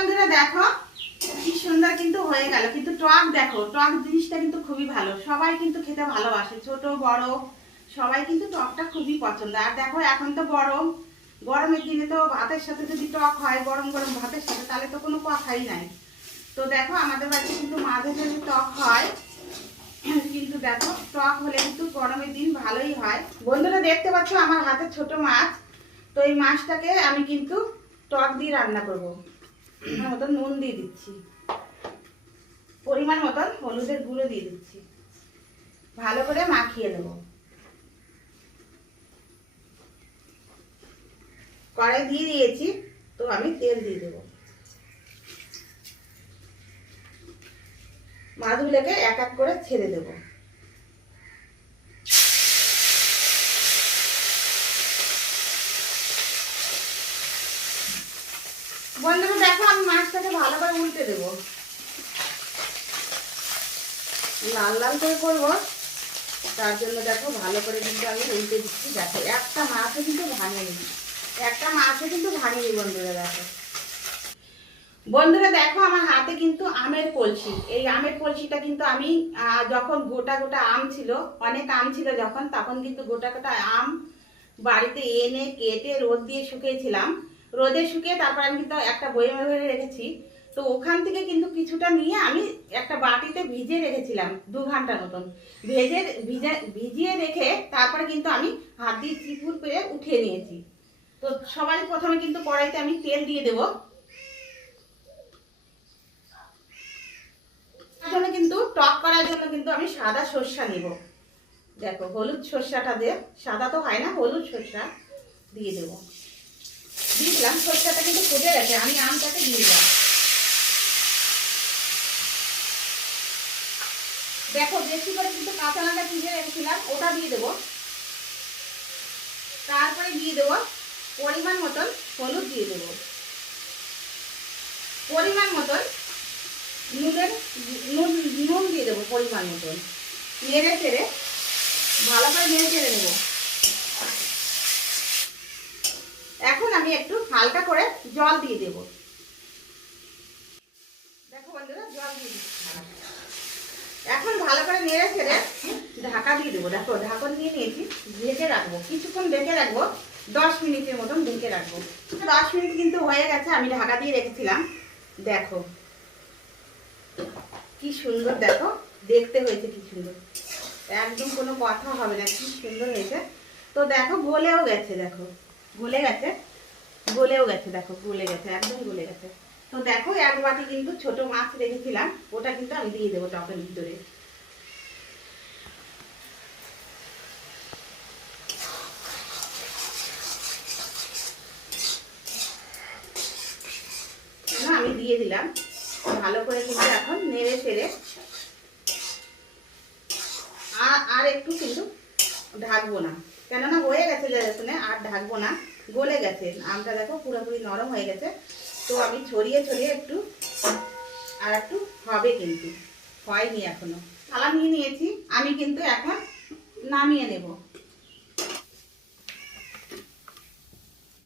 বন্ধুরা দেখো কি সুন্দর কিন্তু হয়ে গেল। কিন্তু টক দেখো, টক জিনিসটা কিন্তু খুবই ভালো, সবাই কিন্তু খেতে ভালোবাসে, ছোট বড় সবাই কিন্তু টকটা খুবই পছন্দ। আর দেখো এখন তো গরম, গরমের দিনে তো ভাতের সাথে যদি টক হয়, গরম গরম ভাতের সাথে, তাহলে তো কোনো কথাই নাই। তো দেখো আমাদের বাড়িতে কিন্তু মাঝে মাঝে টক হয়, কিন্তু দেখো টক হলে কিন্তু গরমের দিন ভালোই হয়। বন্ধুরা দেখতে পাচ্ছ আমার হাতে ছোট মাছ, তো এই মাছটাকে আমি কিন্তু টক দিয়ে রান্না করব। মতন নুন দিয়ে দিচ্ছি, পরিমাণ মতন হলুদের গুঁড়ো দিয়ে দিচ্ছি, ভালো করে মাখিয়ে নেব। কড়াই দিয়ে দিয়েছি, তো আমি তেল দিয়ে দেবো। মাছগুলোকে এক এক করে ছেড়ে দেব। বন্ধুরা দেখো আমি মাছটাকে ভালো করে উল্টে দেবো, লাল লাল করে করবো, তার জন্য দেখো ভালো করে কিন্তু আমি উল্টে দিচ্ছি। দেখো একটা মাছও কিন্তু ভাঙেনি, একটা মাছও কিন্তু ভাঙেনি। বন্ধুরা দেখো, বন্ধুরা দেখো আমার হাতে কিন্তু আমের কলসি। এই আমের কলসিটা কিন্তু আমি যখন গোটা গোটা আম ছিল, অনেক আম ছিল যখন, তখন কিন্তু গোটা গোটা আম বাড়িতে এনে কেটে রোদ দিয়ে শুকিয়েছিলাম। রোদে শুকিয়ে তারপর আমি কিন্তু একটা বয়মে ভরে রেখেছি। তো ওখান থেকে কিন্তু কিছুটা নিয়ে আমি একটা বাটিতে ভিজিয়ে রেখেছিলাম 2 ঘন্টার মতন। ভিজিয়ে রেখে তারপরে কিন্তু আমি হাত দিয়ে চিপুর করে উঠিয়ে নিয়েছি। তো সবাই প্রথমে কিন্তু কড়াইতে আমি তেল দিয়ে দেবো। কিন্তু টক করার জন্য কিন্তু আমি সাদা সর্ষা নিব। দেখো হলুদ সর্ষাটা দিয়ে, সাদা তো হয় না, হলুদ সর্ষা দিয়ে দেবো। দিয়ে দিলাম, সর্ষাটা কিন্তু ফুটে গেছে, আমি আমটাকে দিয়ে দিলাম। দেখো বেশি করে কিন্তু কাঁচা লঙ্কা ভিজিয়ে রেখেছিলাম, ওটা দিয়ে দেবো। তারপরে দিয়ে দেবো পরিমাণ মতন হলুদ দিয়ে দেবো, পরিমাণ মতন নুন দিয়ে দেবো, পরিমাণ মতন। নেড়ে চেড়ে ভালো করে নেড়ে চেড়ে নেবো। এখন আমি একটু হালকা করে জল দিয়ে দেব। দেখো বন্ধুরা জল দিয়ে দিচ্ছি। এখন ভালো করে নেড়ে ছেড়ে ঢাকা দিয়ে দেবো। দেখো ঢাকন দিয়ে নিয়েছি, ঢেকে রাখবো, কিছুক্ষণ ঢেকে রাখবো, 10 মিনিটের মতন ঢেকে রাখবো। 10 মিনিট কিন্তু হয়ে গেছে, আমি ঢাকা দিয়ে রেখেছিলাম। দেখো কি সুন্দর, দেখো দেখতে হয়েছে কি সুন্দর, একদম কোনো কথা হবে না, কি সুন্দর হয়েছে। তো দেখো গলেও গেছে, দেখো গলে গেছে, গলেও গেছে, দেখো গলে গেছে, একদম গলে গেছে। তো দেখো এক বাটি কিন্তু ছোট মাছ রেখেছিলাম, ওটা কিন্তু আমি দিয়ে দেবো টকের ভিতরে। আমি দিয়ে দিলাম, ভালো করে কিন্তু এখন নেড়ে ছেড়ে আর একটু কিন্তু ঢাকবো না, কেননা হয়ে গেছে শুনে আর ঢাকবো না, গলে গেছে আমটা, দেখো পুরোপুরি নরম হয়ে গেছে। তো আমি ছড়িয়ে ছড়িয়ে একটু আর একটু হবে, কিন্তু হয়নি এখনো। থালা নিয়ে নিয়েছি, আমি কিন্তু এখন নামিয়ে নেব।